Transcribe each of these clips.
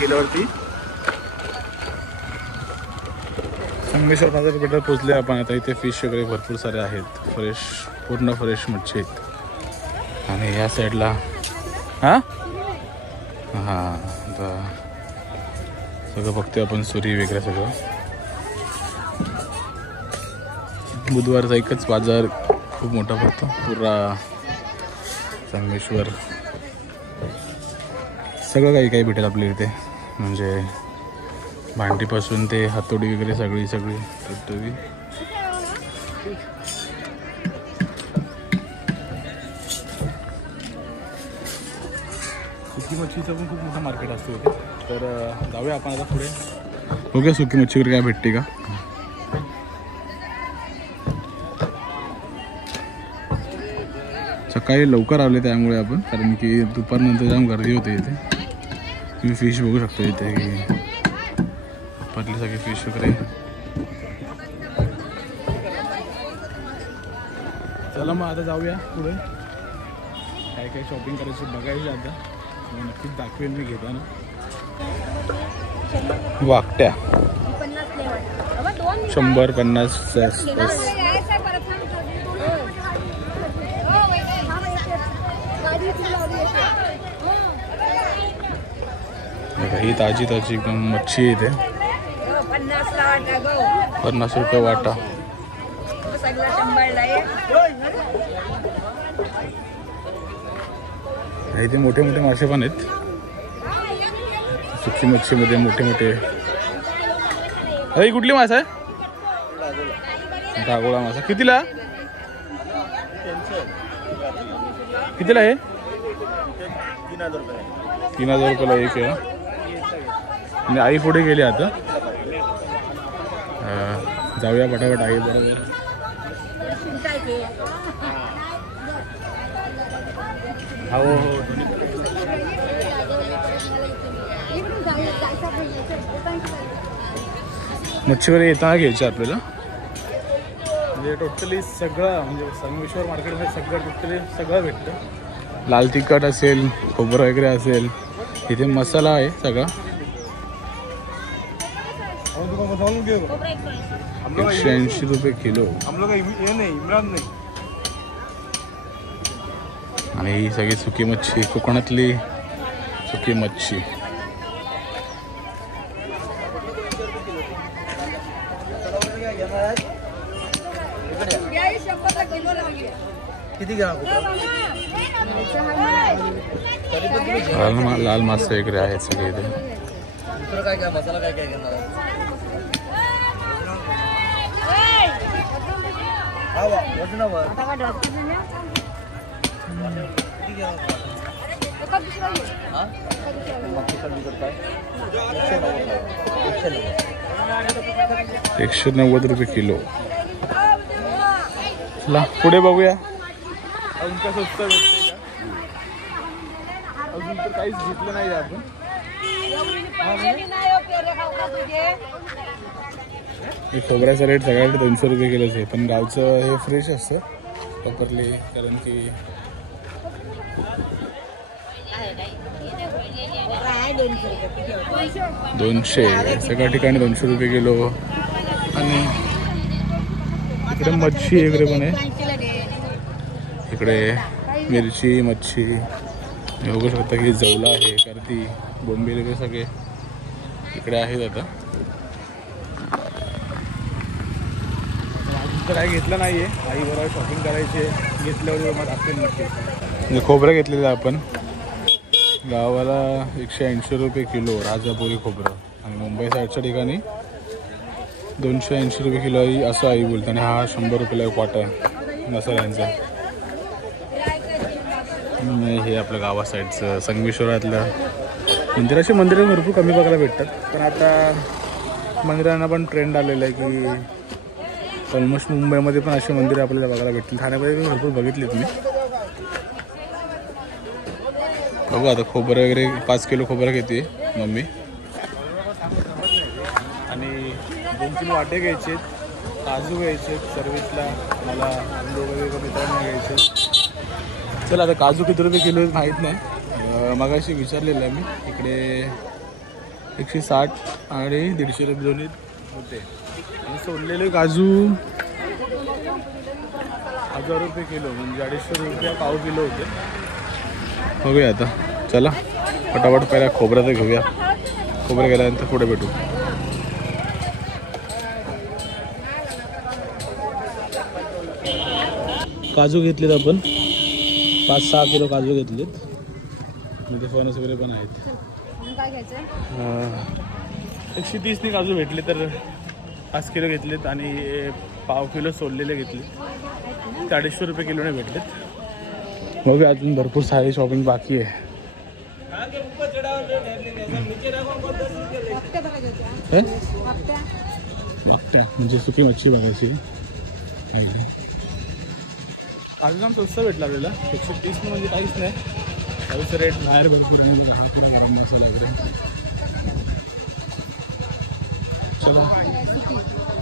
गेल्यावरती संगमेश्वर बाजारपेठेत पोहोचले आपण. आता इथे फिश वगैरे भरपूर सारे आहेत, फ्रेश, पूर्ण फ्रेश मच्छी आहेत. आणि या साईडला हां आता सगळं बघतोय आपण, सुरी वगैरे सगळं. बुधवारचा एकच बाजार खूप मोठा पडतो पुरा संगमेश्वर. सगळं काही काही भेटेल आपल्या इथे, म्हणजे भांडीपासून ते हातोडी वगैरे सगळी टवटवी. सुकी मच्छीचं पण खूप मोठं मार्केट असतो इथे. तर जाऊया आपण आता पुढे, बघूया सुकी मच्छी वगैरे काय भेटते का. सकाळी लवकर आले त्यामुळे आपण, कारण की दुपारनंतर जाम गर्दी होते इथे. तुम्ही फिश बघू शकता इथे की दुपारली सगळी फिश वगैरे. चला मग आता जाऊया पुढे, काय काय शॉपिंग करायची बघायची आता, नक्कीच दाखवेन मी घेताना. वाकट्या 100-50 ही ताजी ताजी एकदम मच्छी आहे इथे. 50 रुपये वाटा. इथे मोठे मोठे मासे पण आहेत. सुकी मच्छीमध्ये मोठे मोठे. अरे कुठली मासा आहे? डागोळा मासा. कितीला कितीला आहे? 3000 रुपयाला एक आहे. आणि आई पुढे गेली आता. जाऊया पटापट आई बरोबर. हो मच्छीवर येताना घ्यायची आपल्याला. म्हणजे टोटली सगळं, म्हणजे संगमेश्वर मार्केटमध्ये सगळं टोटली सगळं भेटतं. लाल तिखट असेल, खोबरं वगैरे असेल, इथे मसाला आहे सगळा. 180 रुपये किलो. आणि ही सगळी सुकी मच्छी, कोकणातली सुकी मच्छी. लाल मासे वगैरे आहेत सगळे इथे. मसाला काय काय घेणार? 190 रुपये किलो. चला पुढे बघूया अजून काय स्वस्त भेटते का. अजून तर काहीच घेतलं नाही आपण. खोबऱ्याचा रेट सगळ्याकडे 200 रुपये किलोच आहे, पण गावचं हे फ्रेश असतं प्रॉपरली, कारण की 200 सगळ्या ठिकाणी 200 रुपये किलो. आणि इकडे मच्छी वगैरे पण आहे. इकडे मिरची, मच्छी बघू शकता की जवला आहे, करती, बोंबील वगैरे सगळे इकडे आहेत. आता अजून तर काही घेतलं नाही आहे. आई बरोबर शॉपिंग करायचे, घेतल्यावर मग आपण नक्की. म्हणजे खोबरं घेतलेलं आपण गावाला 180 रुपये किलो राजापुरी खोबरं, आणि मुंबई साईडच्या ठिकाणी 280 रुपये किलो आई असं आई बोलते. आणि हा 100 रुपयाला एक वाटा आहे मसाल्यांचा. हे आपलं गावा साईडचं संगमेश्वरातलं मंदिराचे मंदिरं भरपूर कमी बघायला भेटतात, पण आता मंदिरांना पण ट्रेंड आलेला आहे की ऑलमोस्ट मुंबईमध्ये पण असे मंदिरं आपल्याला बघायला भेटतील. ठाण्यामध्ये भरपूर बघितले तुम्ही. बघू आता खोबरं वगैरे 5 किलो खोबरं घेते मम्मी, आणि 2-3 वाटे घ्यायचे, काजू घ्यायचे सर्विसला, मला आंबे वगैरे मित्रांना घ्यायचे. चला आता काजू किती रुपये किलो माहीत नाही, मगाशी विचारलेलं आहे मी. इकडे 160 आणि 150 रुपये दोन्ही होते. आणि सोललेले काजू 1000 रुपये किलो, म्हणजे 250 रुपये पाव किलो होते. बघूया आता, चला फटाफट पहिला खोबरं तर घेऊया. खोबरं गेल्यानंतर पुढे भेटू. काजू घेतलेत आपण 5-6 किलो काजू घेतलेत. म्हणजे फणस वगैरे पण आहेत. 130 काजू भेटले तर 5 किलो घेतलेत आणि पाव किलो सोललेले घेतले 250 रुपये किलोने भेटलेत. बघू अजून भरपूर सारी शॉपिंग बाकी आहे. म्हणजे सुकी मच्छी बघायची. काजू जाम स्वस्त भेटला आपल्याला 130 म्हणजे काहीच नाही. काजूचं रेट बाहेर भरपूर आहे. हा पुरा गरम मसाला वगैरे. चला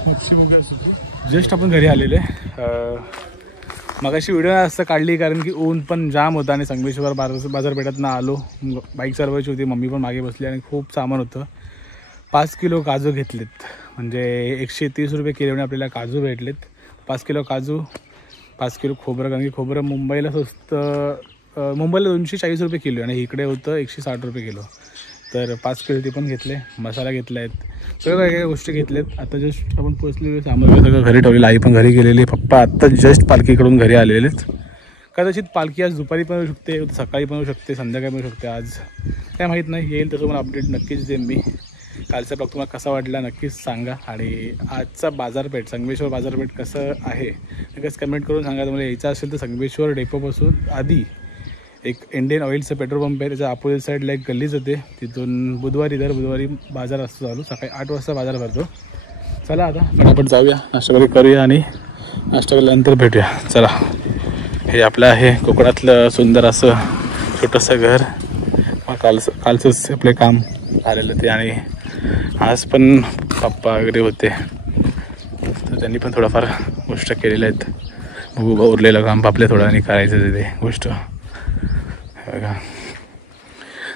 मच्छी बघूया सुकी. जस्ट आपण घरी आलेले. मगाशी व्हिडिओ असं काढली कारण की ऊन पण जाम होता आणि संगमेश्वर बाजारपेठातनं आलो. बाईक चालवायची होती, मम्मी पण मागे बसली आणि खूप सामान होतं. 5 किलो काजू घेतलेत, म्हणजे 130 रुपये किलोने आपल्याला काजू भेटलेत. 5 किलो काजू, 5 किलो खोबरं, कारण की खोबरं मुंबईला स्वस्त, मुंबईला 240 रुपये किलो आणि इकडे होतं 160 रुपये किलो. तर 5 किलो ते पण घेतले. मसाला घेतला आहेत, सगळ्या काही गोष्टी घेतल्यात. आता जस्ट आपण पोचलेलो, सामान सगळं घरी ठेवलेलं. आई पण घरी गेलेली, पप्पा आत्ता जस्ट पालखीकडून घरी आलेलेच. कदाचित पालखी आज दुपारी पण येऊ शकते, सकाळी पण येऊ शकते, संध्याकाळी पण येऊ शकते. आज काय माहीत नाही, येईल तसं पण अपडेट नक्कीच देईन मी. कालचा ब्लॉग तुम्हाला कसा वाटला नक्कीच सांगा. आणि आजचा बाजारपेठ, संगमेश्वर बाजारपेठ कसं आहे नक्कीच कमेंट करून सांगा. तुम्हाला यायचं असेल तर संगमेश्वर डेपोपासून आधी एक इंडियन ऑइलचं पेट्रोल पंप आहे, त्याच्या अपोजिट साईडला एक गल्लीच होते. तिथून दर बुधवारी बाजार असतो चालू. सकाळी 8 वाजता बाजार भरतो. चला आता फटाफट जाऊया, नाश्ता वगैरे करूया आणि नाश्ता केल्यानंतर भेटूया. चला, हे आपलं आहे कोकणातलं सुंदर असं छोटंसं घर. कालचंच आपले काम झालेलं ते आणि आज पण पप्पा वगैरे होते तर त्यांनी पण थोडाफार गोष्ट केलेल्या आहेत. बघू उरलेलं काम आपल्या थोडं करायचं ते गोष्ट. बघा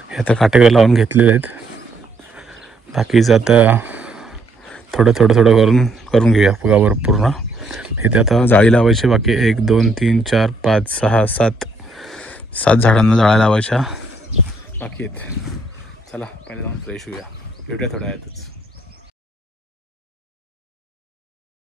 हे आता काटेकडे लावून घेतलेले आहेत. बाकीचं आता थोडं करून घेऊया गावावर पूर्ण. इथे आता जाळी लावायची बाकी. 1 2 3 4 5 6 7 झाडांना जाळ्या लावायच्या बाकी आहेत. चला पहिले जाऊन फ्रेश होऊया, भेटूया थोड्या वेळातच.